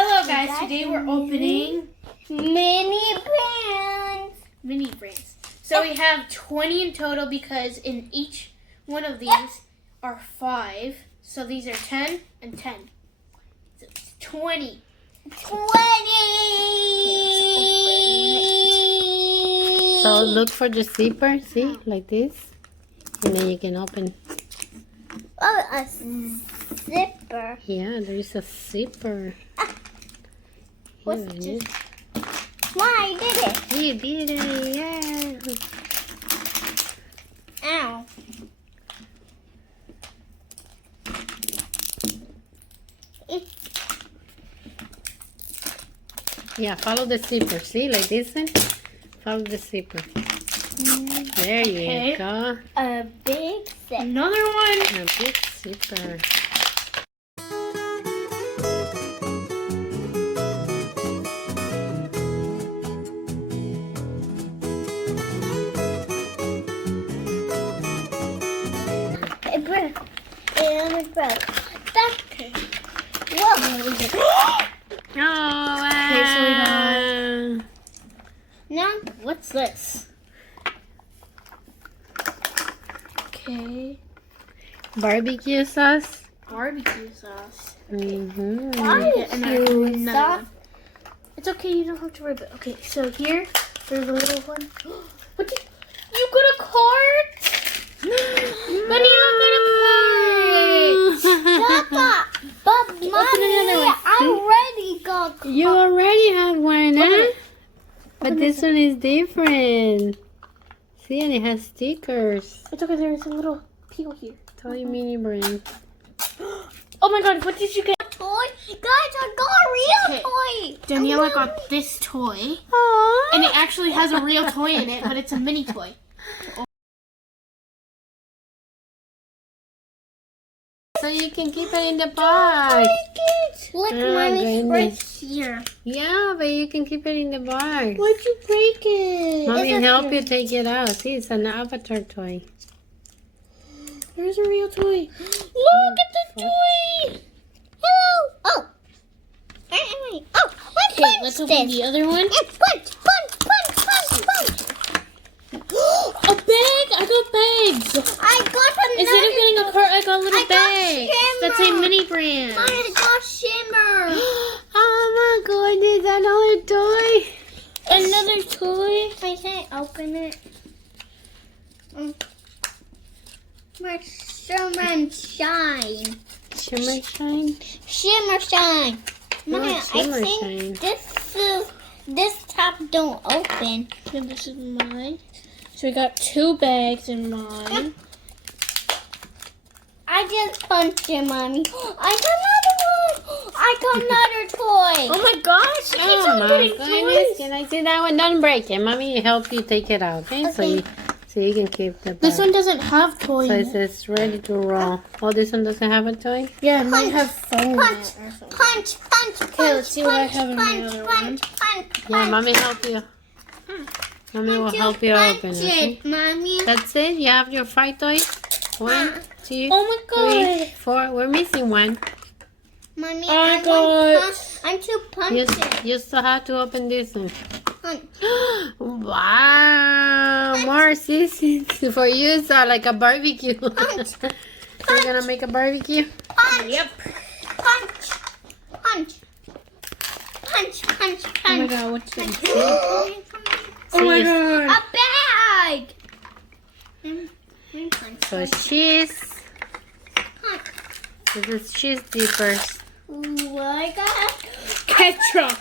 Hello guys, today we're opening mini brands. So we have 20 in total because in each one of these are 5. So these are 10 and 10. So it's 20. 20! So look for the zipper, see, like this. And then you can open. Oh, a zipper. Yeah, there is a zipper. What's Here it this? is. Why I did it? You did it, yeah. Ow. Yeah, follow the zipper. See, like this one? Follow the zipper. There Okay. you go. A big zipper. Another one. A big zipper. It broke. It broke. That's Okay. whoa. Oh, wow. Okay, so we Now What's this? Okay. Barbecue sauce. Barbecue sauce. Mm-hmm. barbecue another sauce. one. It's okay, you don't have to rip it. Okay, so here, there's a little one. What did you got a card? Bunny, you got a card. Papa, but mommy, another one. I already got. You already have one, huh? But this one is different. See, and it has stickers. It's okay, there's a little peel here. Toy mini brand. Oh my god, what did you get? Toy, guys, I got a real Okay. toy. Daniela got this toy. Aww. And it actually has a real toy in it, but it's a mini toy. So you can keep it in the box. Look, Oh, mommy's right goodness. here. Yeah, but you can keep it in the box. Why'd you break it? Mommy, It's help okay. you take it out. See, it's an avatar toy. There's a real toy. Look at the toy! Hello. Oh. Oh, let's Okay, punch let's open this. the other one. Punch. A bag! I got bags! I got another. Instead of getting a cart, I got little I got bags. That's a Shimmer. mini brand. I got Shimmer. Oh my goodness, another toy. Another toy. I can't open it. My Shimmer and Shine. Shimmer Shine. Shimmer Shine. No, Mama, it's Shimmer I think Shine. this top don't open. Okay, this is mine. So we got 2 bags in mine. I just punched it, Mommy. I got another one. I got another toy. Oh my gosh! It's Oh all my getting goodness. toys. Can I see that one? Don't break it. Mommy will help you take it out, okay? Okay. So you can keep the This bag. one doesn't have toy So in it it. says ready to roll. Oh, this one doesn't have a toy? Yeah, it might have phone in it Punch, or something. punch. Okay, let's see what I have in my other one. Yeah, Mommy help you. Mommy will help you open Punch it. Okay? it, Mommy. That's it? You have your 5 toys? 1, 2, Oh my 3, god! 4. We're missing one. Mommy, I got- I'm too punchy. You still have to open this one. Punch. Wow! More seasons for you. So like a barbecue. Punch. We're gonna make a barbecue. Punch. Yep. Punch. Punch. Punch. Punch. Punch. Oh my god, what's this? Oh Oh my See, god! a bag. Punch. So cheese. Punch. This is cheese dippers. Ooh, I got Ketchup!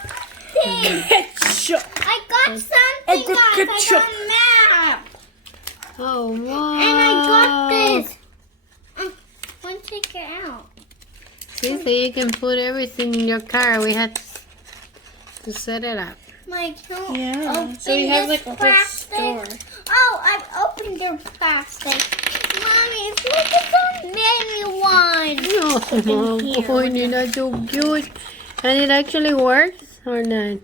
thing. Ketchup! I got something, I got guys. ketchup. I got a map. Oh wow! And I got this. Want to take it out. See, so you can put everything in your car. We had to set it up. My don't Yeah, open so you have this like a whole plastic. store. Oh, I've opened your plastic. Mommy, look at the mini one. Oh, here. boy, that's so cute. And it actually works or not?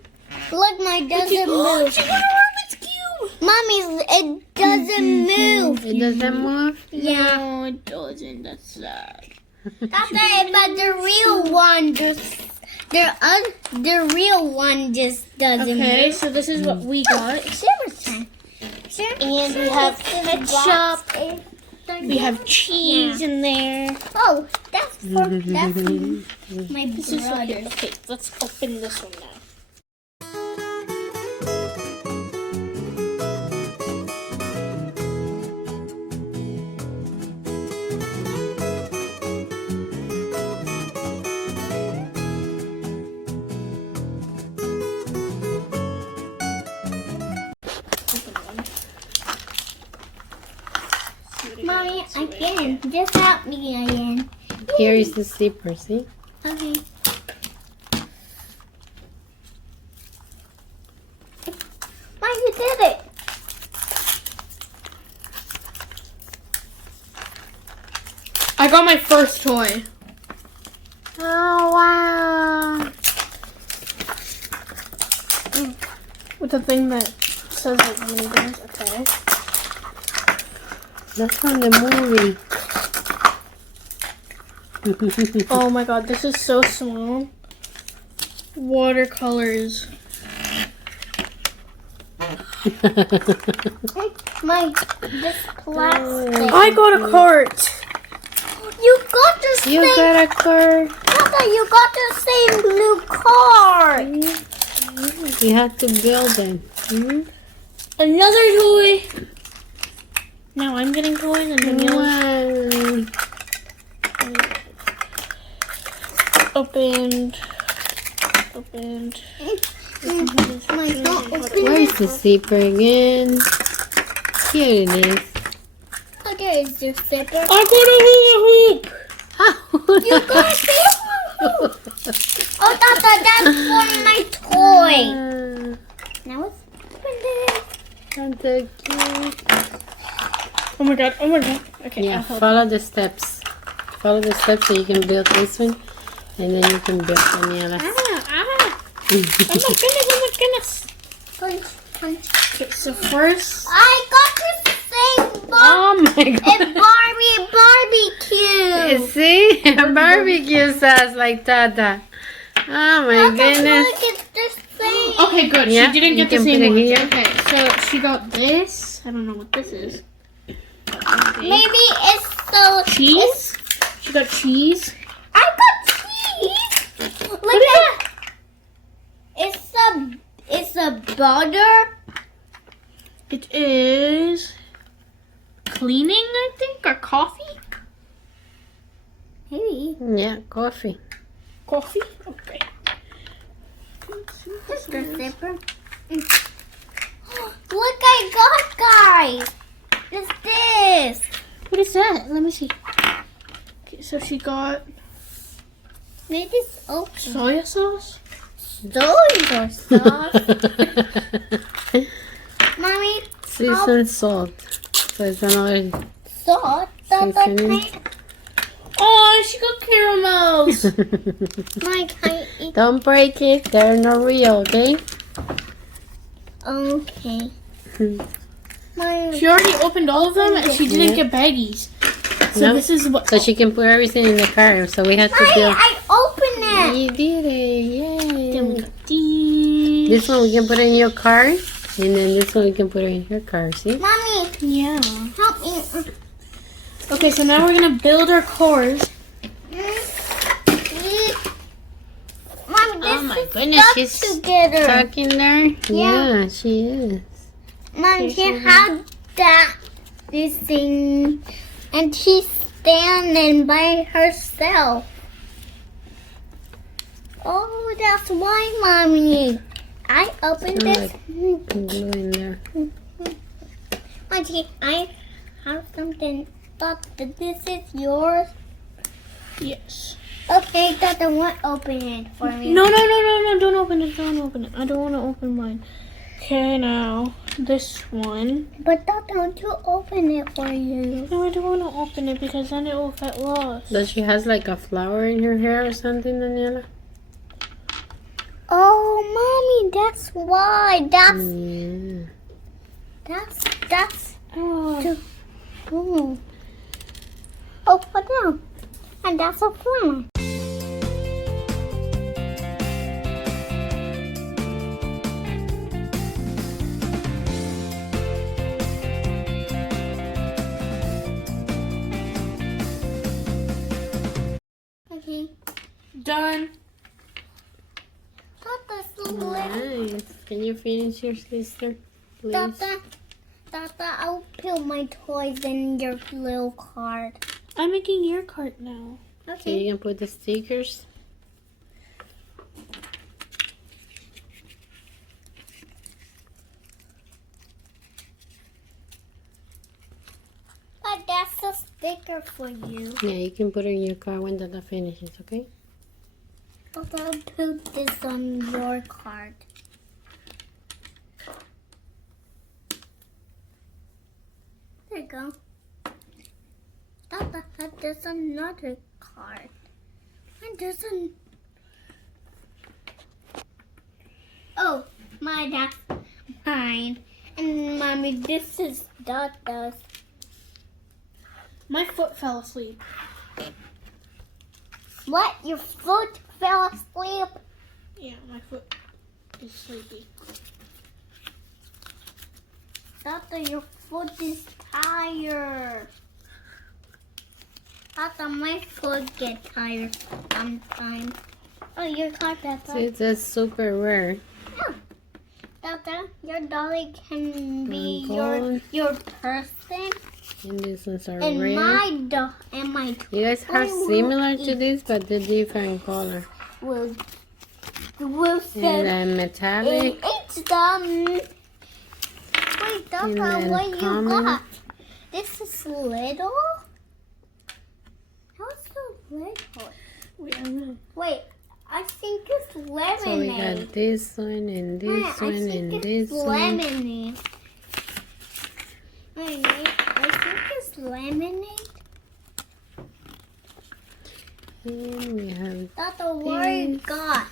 Look, my doesn't move. She got a Rubik's Cube! Mommy, it doesn't move. It doesn't move? Yeah. No, it doesn't. That's sad. That's it, but the real one, The real one just doesn't Okay, move. so this is what we got. Shimmer Shine. And we have ketchup. We have cheese in there. Oh, that's for my This is what brother. Okay, let's open this one now. Mommy, again. Just help me again. Here is the zipper, see? Okay. Mom, you did it. I got my first toy. Oh, wow. With the thing that says like how many things. Okay. That's from the movie. Oh my god, this is so small. Watercolors. This plastic. I got a cart. You got the same. You got a card. Papa, you got the same blue card. You have to build them. Hmm? Another toy. Now I'm getting toys and Danielle Wow. opened. Where is the zipper again? Here it is. Oh, there is your zipper. I got a hula hoop. You got this one. Oh, that's for my toy. Now it's open this. That's so cute. Oh my god. Okay. Yeah, I'll help follow the steps. Follow the steps so you can build this one. And then you can build Daniela. Oh my goodness. Punch. Okay, so first. I got the same Oh my god. Barbie. See? A barbecue sauce like Tata. Oh my goodness. Look, it's the same. Okay, good. Yeah, she didn't you get the can same put it one. here. Okay, so she got this. I don't know what this is. Okay. Maybe it's the Cheese? She got cheese. I got cheese. Look What is at it's a butter. It is cleaning, I think, or coffee? Maybe. Yeah, coffee. Coffee? Okay. Just the zipper. Look, I got guys. It's this. What is that? Let me see. Okay, so she got Maybe it's open. soy sauce. Soy sauce. Mommy, Seasoned salt. So it's another. salt. Seasoning. Oh, she got caramels. Mike, I eat. Don't break it. They're not real, okay? Okay. My She already opened all of them and she didn't Yeah. get baggies. So No. this is what. So she can put everything in the car. So we have to build. I open it. You did Then we it. Yay. got these. This one we can put in your car. And then this one we can put in her car. See? Mommy, Yeah. help me. Okay, so now we're gonna build our cores. Mom, this Oh my is goodness, stuck she's together. stuck in there? Yeah, she is. Mom, she had this thing, and she's standing by herself. Oh, that's why, Mommy. I opened this. Glue in there. Auntie, I have something. Thought that this is yours. Yes. Okay, Tata, what open it for me? No, don't open it, don't open it. I don't want to open mine. Okay, now, this one. But Tata, don't you open it for you? No, I don't want to open it because then it will get lost. Does she has like a flower in her hair or something, Daniela? Oh, Mommy, that's why. That's Yeah. Oh. Ooh. Oh, put down. And that's a flower. Done. Tata, so Nice. Can you finish your sister, please? Tata, I'll put my toys in your little card. I'm making your cart now. So you can put the stickers. But that's a sticker for you. Yeah, you can put it in your car when Dada finishes, okay? Tata, I'll put this on your card. There you go. Tata, there's another card. And there's an... Oh, that's mine. And Mommy, this is Dada's. My foot fell asleep. What? Your foot fell asleep? Yeah, my foot is sleepy. Tata, your foot is tired. Tata, my foot gets tired sometimes. Oh, your card, Tata. So it says super rare. Yeah. Tata, your dolly can be Gold. your person. And these ones are And red. my You guys are toy similar will to this, but they're different color. will And say then metallic. it's them. Wait, Tata, And then what you common. got? This is little? How's so little? Wait, I don't know. Wait, I think it's So we lemonade. got this one and this I one think and it's this one. lemonade. Wait, I think it's lemonade. And we have Tata, what you This. got?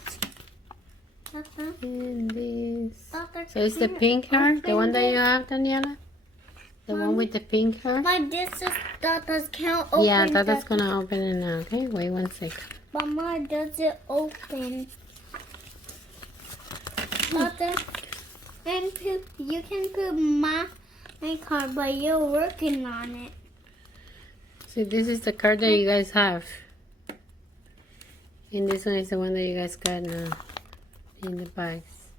Tata, and this. Tata, So it's the can you pink hair, the open one that this? you have, Daniela? The one with the pink hair? But this is Tata's can't open. Yeah, Tata's the- gonna open it now, okay? Wait 1 second. Mama, does it open? Tata, and you can put my card, but you're working on it. See, this is the card that you guys have. And this one is the one that you guys got now in the bags.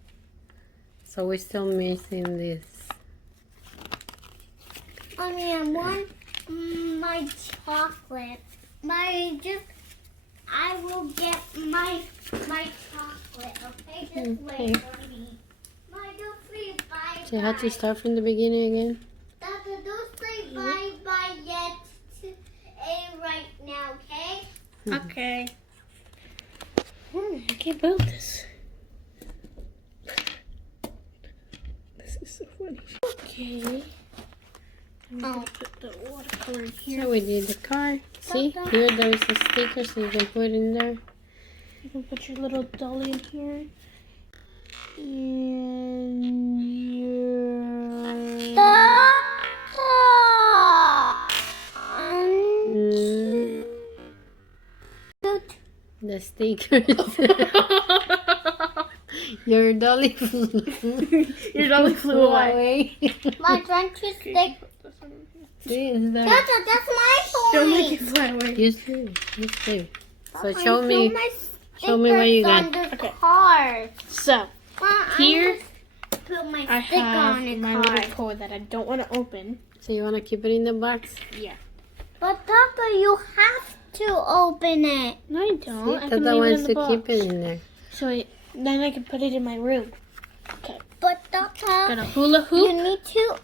So we're still missing this. I want my chocolate. I will get my chocolate. Okay, just wait for me. My don't say bye. So you have to start from the beginning again. Tata, don't say bye yet. Right now, okay? Okay. I can't build this. This is so funny. Okay. I'm gonna put the watercolor in here. So we did the card. See, here there is a sticker so you can put in there. You can put your little dolly in here. And your... Mm, the stickers. Your dolly flew. Your dolly flew away. My trying to stick. See, it's there. Tata, that's my toy. Don't make it fly away. Just leave it. Just leave it. So I show me. put my show me what you stickers got. on the Okay. card. So, Well, here put my I sticker have on the my card. little toy that I don't want to open. So you want to keep it in the box? Yeah. But Tata, you have to open it. No, I don't. I can Tata leave it in wants the to box. keep it in there. So then I can put it in my room. Okay. But Tata, Got a hula you hoop. need to.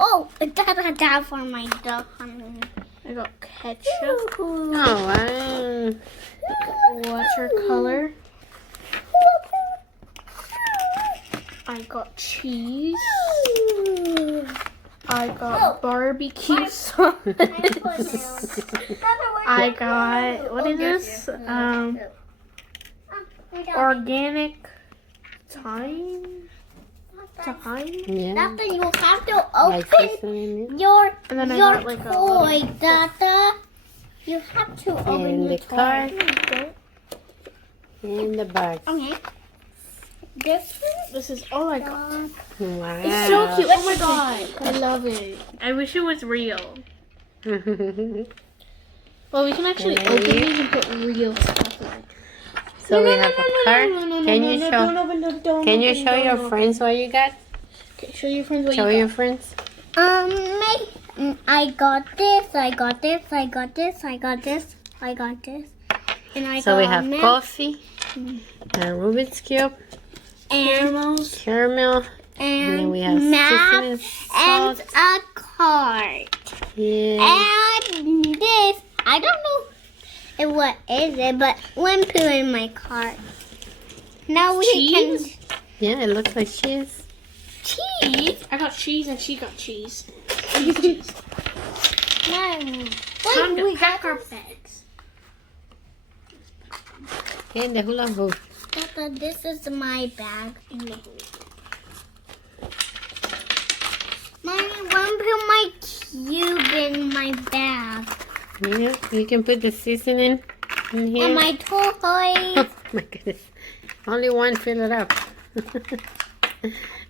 Oh, Tata, that for my duck. I got ketchup. Oh, Watercolor. I got cheese. I got barbecue sauce. I got, what is this? Organic thyme. yeah. Tata, you have to Like open this one in it. your And then I your got like a toy, little- Tata. You have to open And your the toy. card. In the box. Okay. This is all I got. Wow. It's so cute. Oh my god. I love it. I wish it was real. Well, we can actually And open then these and put real stuff in it. So we have a card. Can you show your friends what you got? Okay, show your friends what Show you your got. friends. I got this. I got this. I got this. I got this. I got this. And I So got we have milk coffee, a Rubik's Cube, and caramel, and then we have map sesame and salt. a card. Yeah. And this, I don't know what is it, but one put in my card. Now we Cheese? Yeah, it looks like cheese. Cheese? I got cheese and she got cheese. Cheese. can. Time to we pack got our bags. And the hula hoop. Papa, this is my bag. Mommy, one put my cube in my bag. Yeah, you can put the seasoning in here. And my toys. Oh my goodness. Only one fill it up.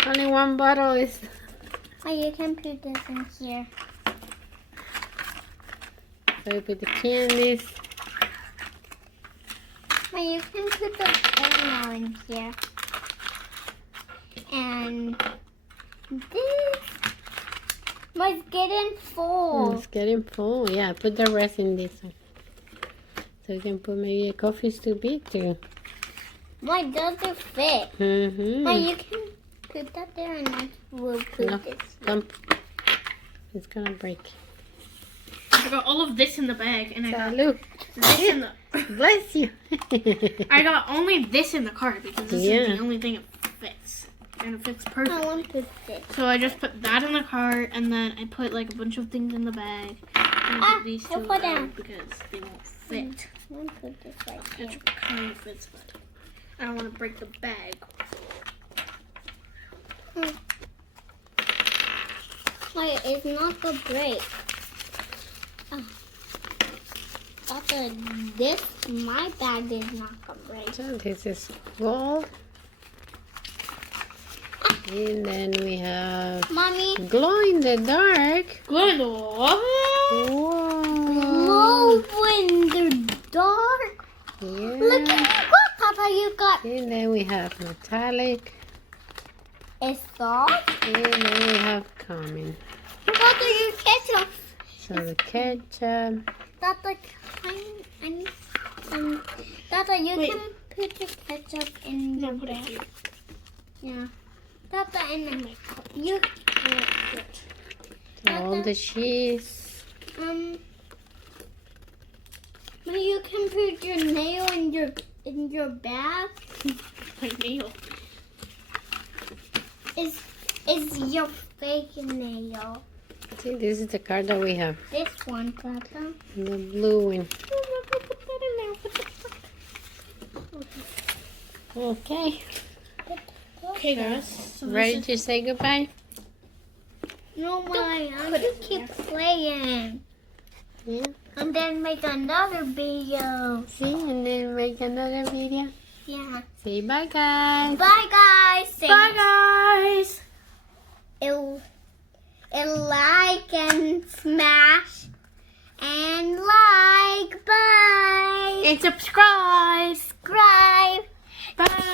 Only one bottle is. Oh, you can put this in here. So you put the candies. Oh, you can put the caramel in here. And this was getting full. It's getting full. Yeah, put the rest in this one. So you can put maybe a coffee's too big too. Why does it fit? Mm-hmm. Oh, you can put that there and I will put No, this. don't. It's gonna break. I got all of this in the bag and I got Salud. this in the... Bless you. I got only this in the cart because this is the only thing it fits. And it fits I perfect. want to put this. So I just put that in the cart and then I put like a bunch of things in the bag. And I put these two put that. out because they won't fit. I want to put this right here. Ketchup kind of fits, but I don't want to break the bag. Wait, it's not the break. Papa, this, my bag is not gonna break. So this is gold. And then we have Mommy, glow in the dark. Glow in the wall. Whoa. glow in the dark. Look Yeah. at what, Papa, you got. And then we have metallic. It's soft. And then we have common. Papa, you ketchup. So the ketchup. Tata, I need some. Tata, you Wait. can put the ketchup in No, the put it bag. here. Yeah. Tata, and you. All the cheese. But you can put your nail in your bag. My nail. Is your fake nail? See, this is the card that we have. This one, Tata. The blue one. Okay. Okay, guys. So this Ready is- to say goodbye? No, Mommy, I'm gonna keep playing. Yeah. And then make another video. See, and then make another video. Yeah. Say bye, guys. Bye, guys. Bye, guys. Like and smash and like. Bye. And subscribe. Subscribe. Bye.